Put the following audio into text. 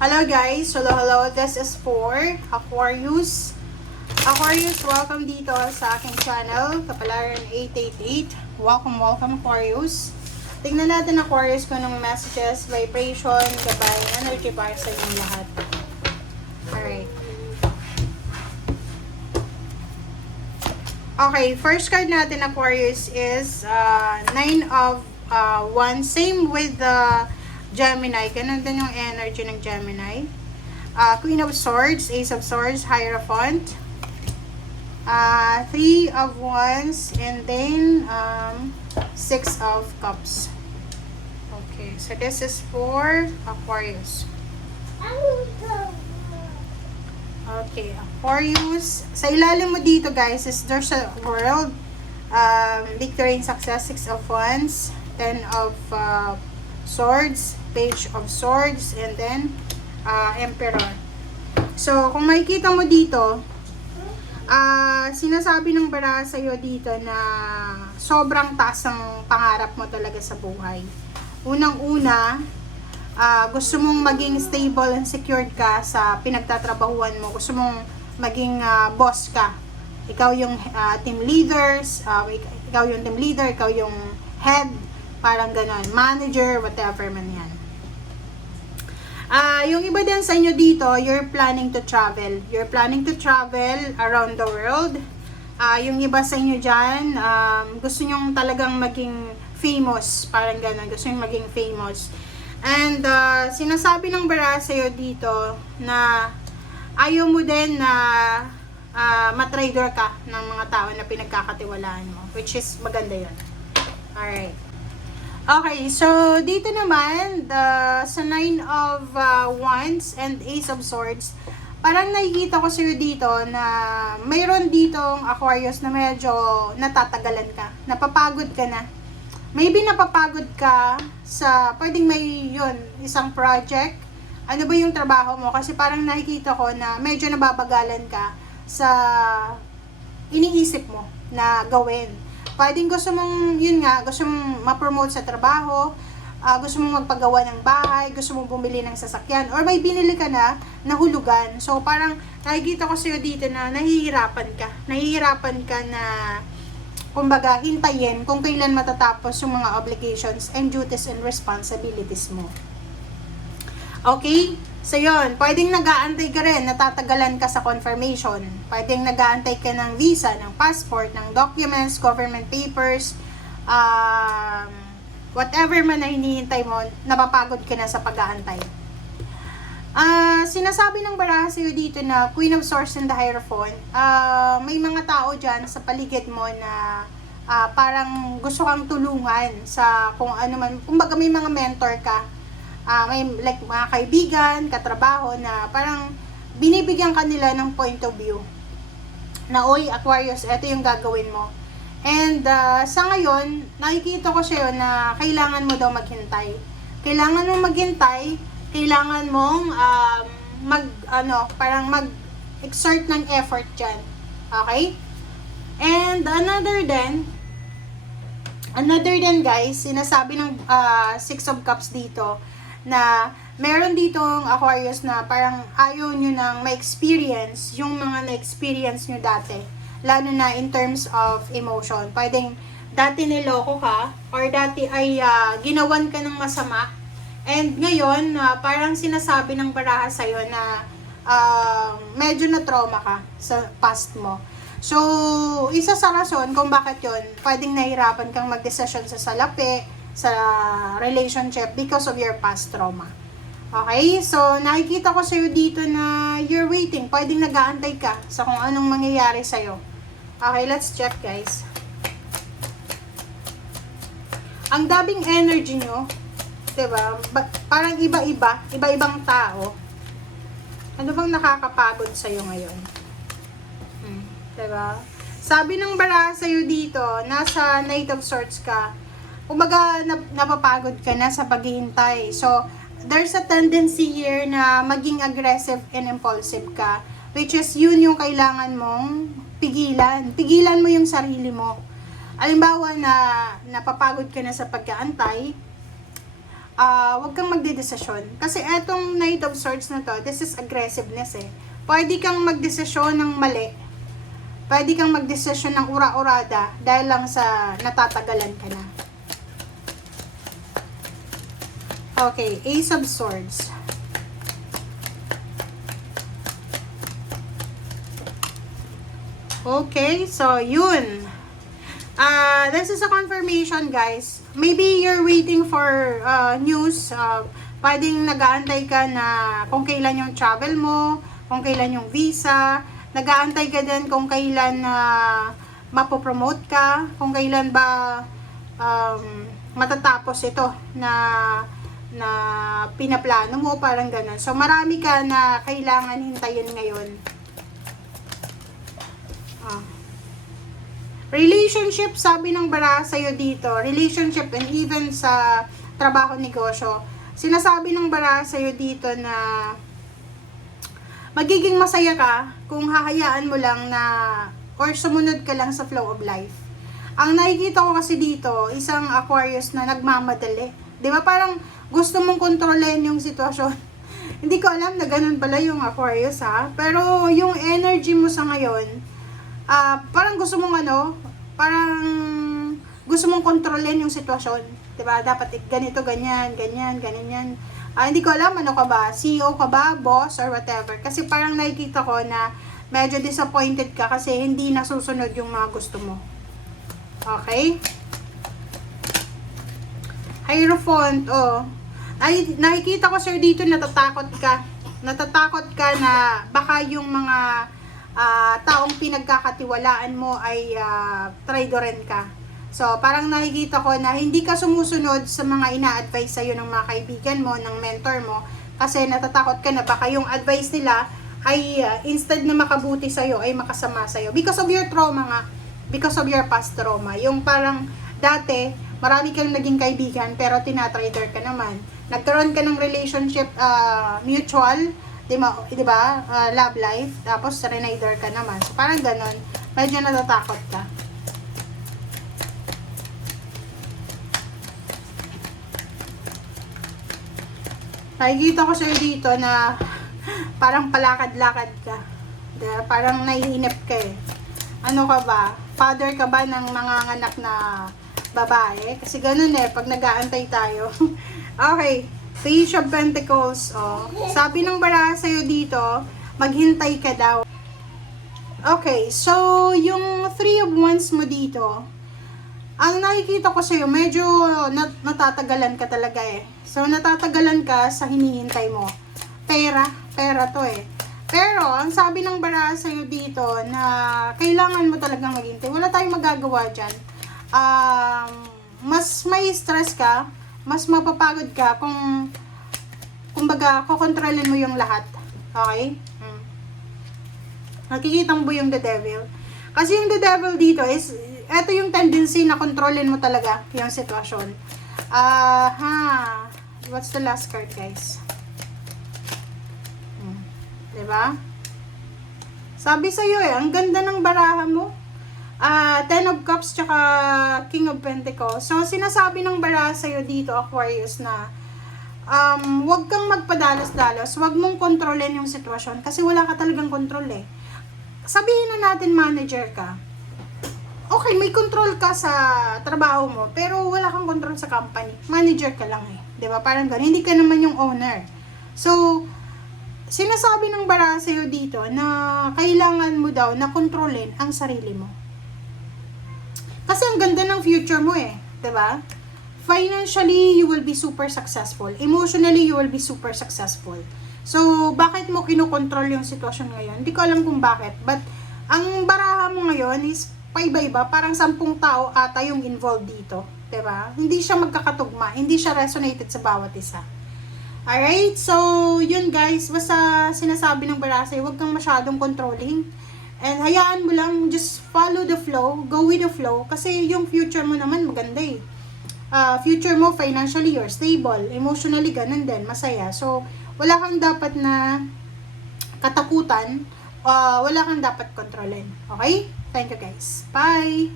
Hello guys, hello. This is for Aquarius. Aquarius, welcome dito sa aking channel, Kapalaran 888. Welcome Aquarius. Tingnan natin Aquarius kung anong messages, vibration, gabay, energy para sa inyong lahat. Alright. Okay, first card natin Aquarius is Nine of Wands. Same with the Gemini. Ganun din yung energy ng Gemini. Queen of Swords, Ace of Swords, Hierophant. Three of Wands, and then Six of Cups. Okay, so this is for Aquarius. Okay, Aquarius. Sa ilalim mo dito guys is there's a world. Victory and success, Six of Wands, Ten of Swords, Page of Swords, and then Emperor. So, kung makikita mo dito, sinasabi ng bara sa'yo dito na sobrang taas ang pangarap mo talaga sa buhay. Unang-una, gusto mong maging stable and secured ka sa pinagtatrabahuan mo. Gusto mong maging boss ka. Ikaw yung team leaders, ikaw yung team leader, ikaw yung head, parang ganon, manager, whatever man yan. Yung iba din sa inyo dito, you're planning to travel. You're planning to travel around the world. Yung iba sa inyo dyan, gusto nyong talagang maging famous, parang ganon, gusto nyong maging famous. And sinasabi ng bara sa'yo dito na ayaw mo din na matrader ka ng mga tao na pinagkakatiwalaan mo, which is maganda yun. Alright. Okay, so dito naman, sa Nine of Wands and Ace of Swords, parang nakikita ko sa'yo dito na mayroon ditong Aquarius na medyo natatagalan ka, napapagod ka na. Maybe napapagod ka sa, pwedeng may yun, isang project. Ano ba yung trabaho mo? Kasi parang nakikita ko na medyo nababagalan ka sa iniisip mo na gawin. Pwedeng gusto mong, yun nga, gusto mong ma-promote sa trabaho, gusto mong magpagawa ng bahay, gusto mong bumili ng sasakyan, or may binili ka na nahulugan. So, parang nakikita ko sa'yo dito na nahihirapan ka. Nahihirapan ka na, kumbaga, hintayin kung kailan matatapos yung mga obligations and duties and responsibilities mo. Okay? So, yun. Pwedeng nag-aantay ka rin, natatagalan ka sa confirmation. Pwedeng nag-aantay ka ng visa, ng passport, ng documents, government papers, whatever man na hinihintay mo, napapagod ka na sa pag-aantay. Sinasabi ng baraha sa'yo dito na Queen of Swords and the Hierophant, may mga tao dyan sa paligid mo na parang gusto kang tulungan sa kung ano man, kumbaga may mga mentor ka. May like mga kaibigan, katrabaho na parang binibigyan kanila ng point of view na, oy Aquarius, eto yung gagawin mo. And sa ngayon, nakikita ko sa'yo na kailangan mo daw maghintay. Kailangan mong maghintay, kailangan mong parang mag-exert ng effort dyan. Okay? And another then guys, sinasabi ng Six of Cups dito, na meron ditong Aquarius na parang ayaw nyo nang ma-experience yung mga na-experience nyo dati. Lalo na in terms of emotion. Pwedeng dati niloko ka or dati ay ginawan ka ng masama. And ngayon, parang sinasabi ng baraha sa'yo na medyo na-trauma ka sa past mo. So, isa sa rason kung bakit yun, pwedeng nahirapan kang mag-desisyon sa salapi, sa relationship because of your past trauma. Okay? So, nakikita ko sa'yo dito na you're waiting. Pwedeng nag-aantay ka sa kung anong mangyayari sa'yo. Okay, let's check guys. Ang daming energy nyo, diba? Parang iba-ibang tao. Ano bang nakakapagod sa'yo ngayon? Diba? Sabi ng baraha sa'yo dito, nasa Knight of Swords ka. Kumbaga, napapagod ka na sa paghihintay. So, there's a tendency here na maging aggressive and impulsive ka. Which is, yun yung kailangan mong pigilan. Pigilan mo yung sarili mo. Halimbawa na napapagod ka na sa pag-aantay, wag kang magdedesisyon. Kasi etong Knight of Swords na to, this is aggressiveness eh. Pwede kang magdesisyon ng mali. Pwede kang magdesisyon ng ura-urada dahil lang sa natatagalan ka na. Okay, Ace of Swords. Okay, so yun. This is a confirmation, guys. Maybe you're waiting for news. Pwedeng nag-aantay ka na kung kailan yung travel mo, kung kailan yung visa. Nag-aantay ka din kung kailan mapopromote ka, kung kailan ba matatapos ito na pinaplano mo, parang ganun. So, marami ka na kailangan hintayin ngayon. Relationship, sabi ng bara sa'yo dito, relationship and even sa trabaho, negosyo, sinasabi ng bara sa'yo dito na magiging masaya ka kung hahayaan mo lang na or sumunod ka lang sa flow of life. Ang nakikita ko kasi dito, isang Aquarius na nagmamadali. Di ba parang gusto mong kontrolin yung sitwasyon? Hindi ko alam na ganun pala yung Aquarius ha. Pero yung energy mo sa ngayon, parang gusto mong parang gusto mong kontrolin yung sitwasyon. Diba? Dapat ganito, ganyan, ganyan, ganyan. Hindi ko alam ano ka ba, CEO ka ba, boss, or whatever. Kasi parang nakikita ko na medyo disappointed ka kasi hindi nasusunod yung mga gusto mo. Okay? Hierophant, ay, nakikita ko sir dito natatakot ka. Natatakot ka na baka yung mga taong pinagkakatiwalaan mo ay traidorin ka. So, parang nakikita ko na hindi ka sumusunod sa mga ina-advise sa'yo ng mga kaibigan mo, ng mentor mo, kasi natatakot ka na baka yung advice nila ay instead na makabuti sa'yo, ay makasama sa'yo. Because of your trauma nga, because of your past trauma. Yung parang dati, marami kang naging kaibigan, pero tinatrader ka naman. Nagkaroon ka ng relationship mutual, di ba? Love life, tapos renader ka naman. So, parang ganon. Medyo natatakot ka. Nakikita ko sa'yo dito na parang palakad-lakad ka. Diba? Parang naiinip ka eh. Ano ka ba? Father ka ba ng mga anak na babae? Kasi ganun eh, pag nag-aantay tayo. Okay. Page of Pentacles, sabi ng bara sa'yo dito, maghintay ka daw. Okay, so, yung 3 of Wands mo dito, ang nakikita ko sa'yo, medyo natatagalan ka talaga eh. So, natatagalan ka sa hinihintay mo. Pera to eh. Pero, ang sabi ng bara sa'yo dito, na kailangan mo talagang maghintay. Wala tayong magagawa dyan. Mas may stress ka, mas mapapagod ka kung kumbaga kokontrolin mo yung lahat. Okay? Nakikita mo yung the devil. Kasi yung the devil dito is eto yung tendency na kontrolin mo talaga yung sitwasyon. What's the last card, guys? Diba? Sabi sa'yo ang ganda ng baraha mo. 10 of Cups tsaka King of Pentacles. So, sinasabi ng bara sa'yo dito, Aquarius, na wag kang magpadalos-dalos. Wag mong kontrolin yung sitwasyon kasi wala ka talagang kontrol eh. Sabihin na natin manager ka. Okay, may control ka sa trabaho mo, pero wala kang control sa company. Manager ka lang eh. Diba? Parang ganun. Hindi ka naman yung owner. So, sinasabi ng bara sa'yo dito na kailangan mo daw na kontrolin ang sarili mo. Kasi ang ganda ng future mo eh, 'di ba? Financially, you will be super successful. Emotionally, you will be super successful. So, bakit mo kinokontrol yung sitwasyon ngayon? Hindi ko alam kung bakit. But, ang baraha mo ngayon is paiba-iba. Parang 10 tao ata yung involved dito. 'Di ba? Hindi siya magkakatugma. Hindi siya resonated sa bawat isa. Alright? So, yun guys. Basta sinasabi ng baraha sa'yo, huwag kang masyadong controlling. And hayaan mo lang, just follow the flow, go with the flow, kasi yung future mo naman maganda eh. Future mo, financially, you're stable, emotionally, ganun din, masaya. So, wala kang dapat na katakutan, wala kang dapat kontrolin. Okay? Thank you guys. Bye!